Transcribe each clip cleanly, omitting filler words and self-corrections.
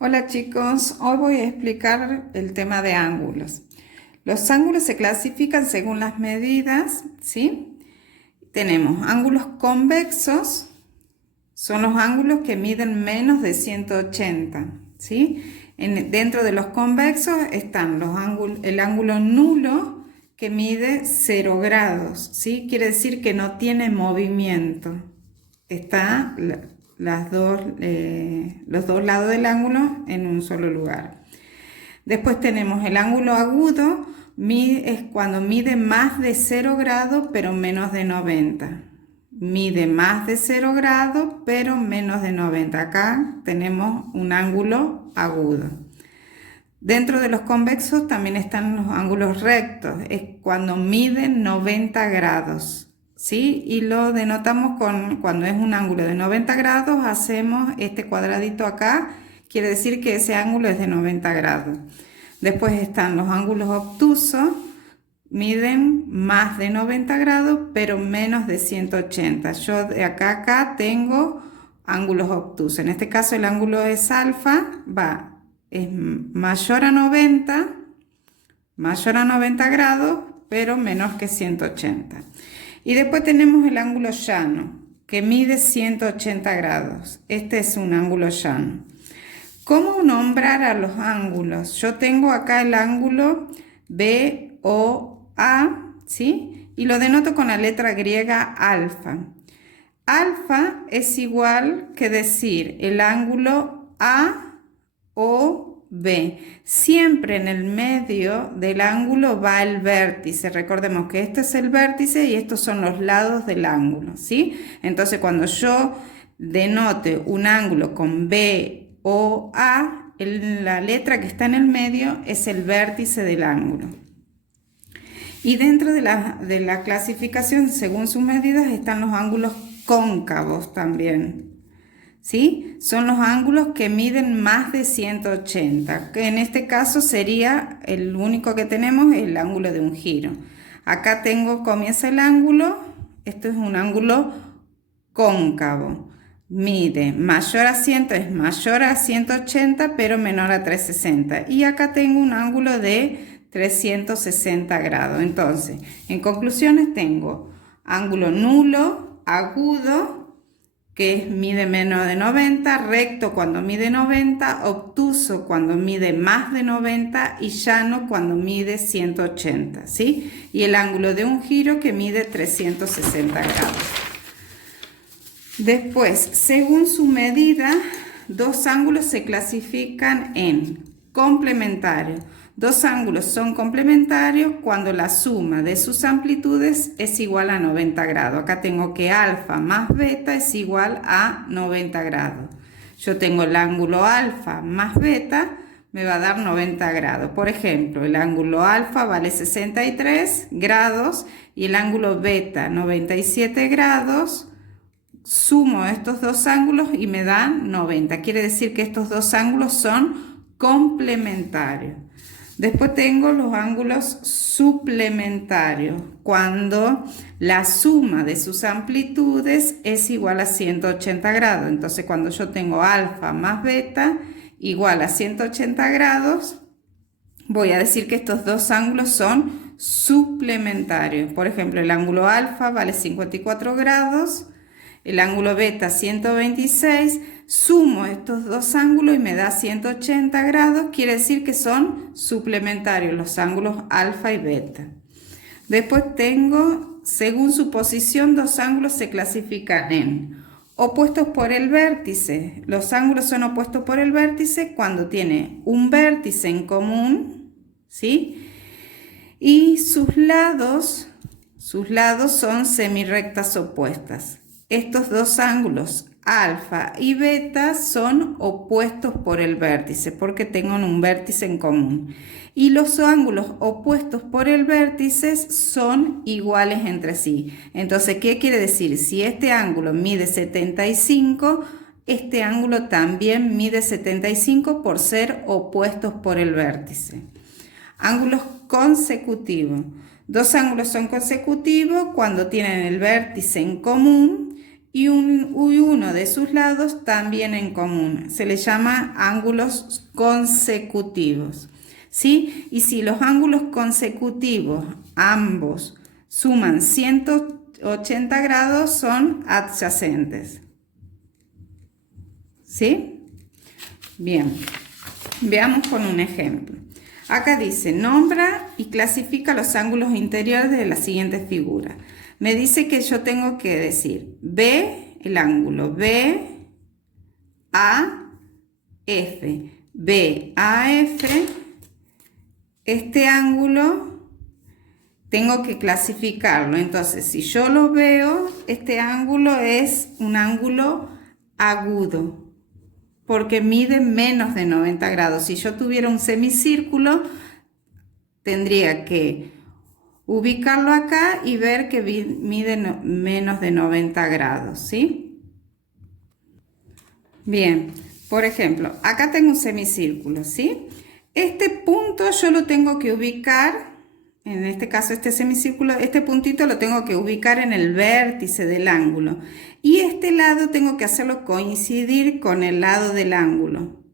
Hola chicos, hoy voy a explicar el tema de ángulos. Los ángulos se clasifican según las medidas, ¿sí? Tenemos ángulos convexos, son los ángulos que miden menos de 180, ¿sí? Dentro de los convexos están el ángulo nulo que mide 0 grados, ¿sí? Quiere decir que no tiene movimiento. Está los dos lados del ángulo en un solo lugar. Después tenemos el ángulo agudo, es cuando mide más de 0 grados pero menos de 90. Mide más de 0 grados pero menos de 90. Acá tenemos un ángulo agudo. Dentro de los convexos también están los ángulos rectos, es cuando miden 90 grados. ¿Sí? Y lo denotamos cuando es un ángulo de 90 grados, hacemos este cuadradito acá, quiere decir que ese ángulo es de 90 grados. Después están los ángulos obtusos, miden más de 90 grados, pero menos de 180. Yo de acá a acá tengo ángulos obtusos. En este caso el ángulo es alfa, es mayor a 90 grados, pero menor que 180. Y después tenemos el ángulo llano, que mide 180 grados. Este es un ángulo llano. ¿Cómo nombrar a los ángulos? Yo tengo acá el ángulo BOA, ¿sí? Y lo denoto con la letra griega alfa. Alfa es igual que decir el ángulo AOB. Siempre en el medio del ángulo va el vértice. Recordemos que este es el vértice y estos son los lados del ángulo, ¿sí? Entonces cuando yo denote un ángulo con BOA, la letra que está en el medio es el vértice del ángulo. Y dentro de la clasificación, según sus medidas, están los ángulos cóncavos también, ¿sí? Son los ángulos que miden más de 180, que en este caso sería el único que tenemos, el ángulo de un giro. Acá comienza el ángulo, esto es un ángulo cóncavo, mide mayor a 100, es mayor a 180 pero menor a 360, y acá tengo un ángulo de 360 grados. Entonces, en conclusiones tengo ángulo nulo, agudo, que mide menos de 90, recto cuando mide 90, obtuso cuando mide más de 90 y llano cuando mide 180, ¿sí? Y el ángulo de un giro que mide 360 grados. Después, según su medida, dos ángulos se clasifican en complementarios. Dos ángulos son complementarios cuando la suma de sus amplitudes es igual a 90 grados. Acá tengo que alfa más beta es igual a 90 grados. Yo tengo el ángulo alfa más beta, me va a dar 90 grados. Por ejemplo, el ángulo alfa vale 63 grados y el ángulo beta 97 grados. Sumo estos dos ángulos y me dan 90. Quiere decir que estos dos ángulos son complementarios. Después tengo los ángulos suplementarios, cuando la suma de sus amplitudes es igual a 180 grados. Entonces, cuando yo tengo alfa más beta igual a 180 grados, voy a decir que estos dos ángulos son suplementarios. Por ejemplo, el ángulo alfa vale 54 grados, el ángulo beta 126, sumo estos dos ángulos y me da 180 grados, quiere decir que son suplementarios los ángulos alfa y beta. Después tengo, según su posición, dos ángulos se clasifican en opuestos por el vértice. Los ángulos son opuestos por el vértice cuando tiene un vértice en común, ¿sí? Y sus lados son semirrectas opuestas. Estos dos ángulos, alfa y beta, son opuestos por el vértice, porque tengo un vértice en común. Y los ángulos opuestos por el vértice son iguales entre sí. Entonces, ¿qué quiere decir? Si este ángulo mide 75, este ángulo también mide 75 por ser opuestos por el vértice. Ángulos consecutivos. Dos ángulos son consecutivos cuando tienen el vértice en común y uno de sus lados también en común. Se les llama ángulos consecutivos, ¿sí? Y si los ángulos consecutivos ambos suman 180 grados, son adyacentes, ¿sí? Bien, veamos con un ejemplo. Acá dice, nombra y clasifica los ángulos interiores de la siguiente figura. Me dice que yo tengo que decir el ángulo BAF, BAF, este ángulo tengo que clasificarlo. Entonces, si yo lo veo, este ángulo es un ángulo agudo, porque mide menos de 90 grados. Si yo tuviera un semicírculo, tendría que ubicarlo acá y ver que mide menos de 90 grados, ¿sí? Bien, por ejemplo, acá tengo un semicírculo, ¿sí? Este punto yo lo tengo que ubicar, en este caso este semicírculo, este puntito lo tengo que ubicar en el vértice del ángulo. Y este lado tengo que hacerlo coincidir con el lado del ángulo.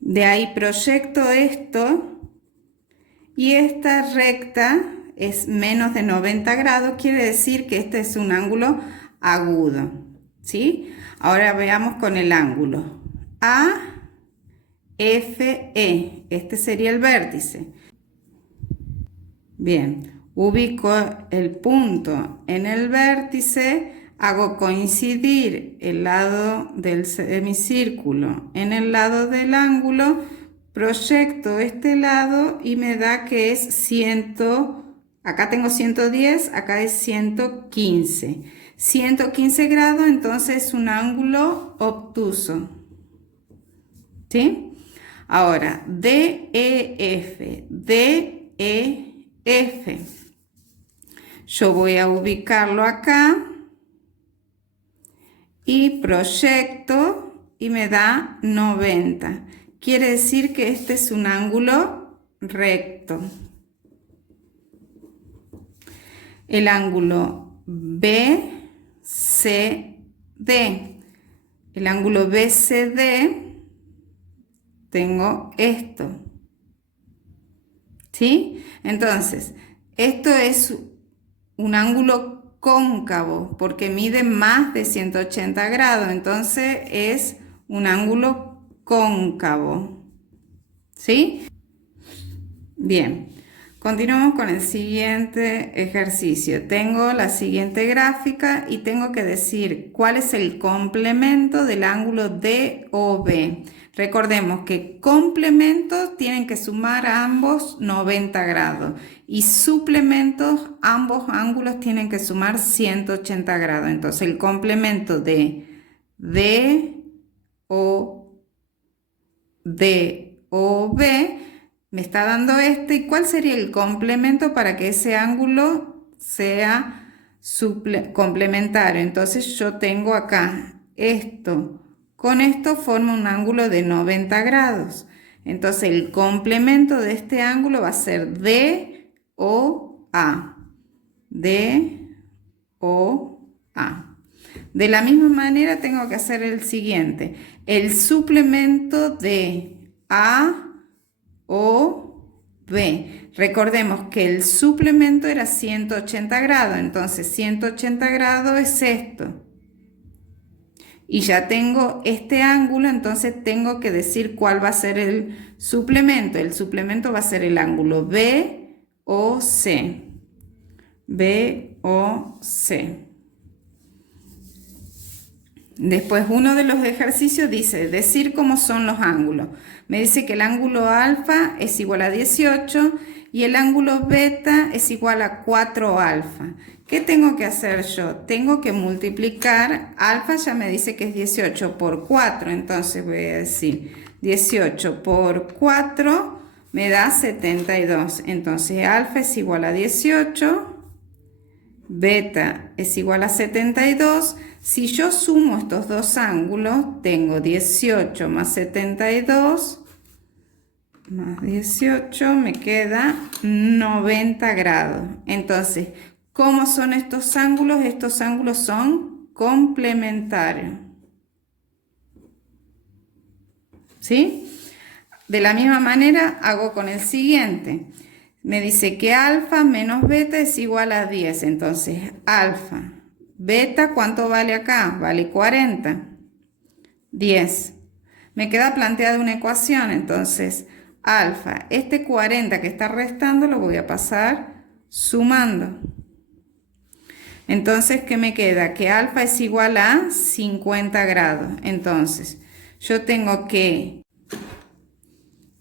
De ahí proyecto esto. Y esta recta es menos de 90 grados, quiere decir que este es un ángulo agudo, ¿sí? Ahora veamos con el ángulo AFE, este sería el vértice. Bien, ubico el punto en el vértice, hago coincidir el lado del semicírculo en el lado del ángulo, proyecto este lado y me da que es 100, acá tengo 110, acá es 115. 115 grados, entonces es un ángulo obtuso, ¿sí? Ahora, DEF, yo voy a ubicarlo acá y proyecto y me da 90. Quiere decir que este es un ángulo recto. El ángulo BCD. El ángulo BCD, tengo esto, ¿sí? Entonces, esto es un ángulo cóncavo porque mide más de 180 grados. Entonces, es un ángulo cóncavo, ¿sí? Bien, continuamos con el siguiente ejercicio. Tengo la siguiente gráfica y tengo que decir cuál es el complemento del ángulo DOB. Recordemos que complementos tienen que sumar a ambos 90 grados y suplementos, ambos ángulos tienen que sumar 180 grados. Entonces el complemento de DOB me está dando este. ¿Y cuál sería el complemento para que ese ángulo sea complementario? Entonces yo tengo acá esto. Con esto forma un ángulo de 90 grados. Entonces el complemento de este ángulo va a ser DOA. DOA. De la misma manera tengo que hacer el siguiente. El suplemento de AOB. Recordemos que el suplemento era 180 grados. Entonces 180 grados es esto. Y ya tengo este ángulo, entonces tengo que decir cuál va a ser el suplemento. El suplemento va a ser el ángulo BOC. BOC. Después uno de los ejercicios dice decir cómo son los ángulos. Me dice que el ángulo alfa es igual a 18 y el ángulo beta es igual a 4 alfa. ¿Qué tengo que hacer yo? Tengo que multiplicar, alfa ya me dice que es 18 por 4, entonces voy a decir 18 por 4 me da 72. Entonces alfa es igual a 18. Beta es igual a 72. Si yo sumo estos dos ángulos, tengo 18 más 72 más 18, me queda 90 grados. Entonces, ¿Cómo son estos ángulos? Estos ángulos son complementarios. ¿Sí? De la misma manera hago con el siguiente. Me dice que alfa menos beta es igual a 10. Entonces, alfa, beta, ¿cuánto vale acá? Vale 40. 10. Me queda planteada una ecuación. Entonces, alfa, este 40 que está restando lo voy a pasar sumando. Entonces, ¿qué me queda? Que alfa es igual a 50 grados. Entonces, yo tengo que...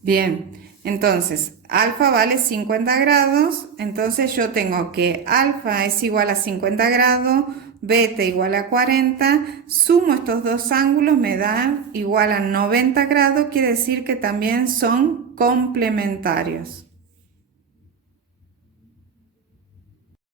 Bien, entonces, alfa vale 50 grados. Entonces, yo tengo que alfa es igual a 50 grados, beta igual a 40. Sumo estos dos ángulos, me dan igual a 90 grados. Quiere decir que también son complementarios.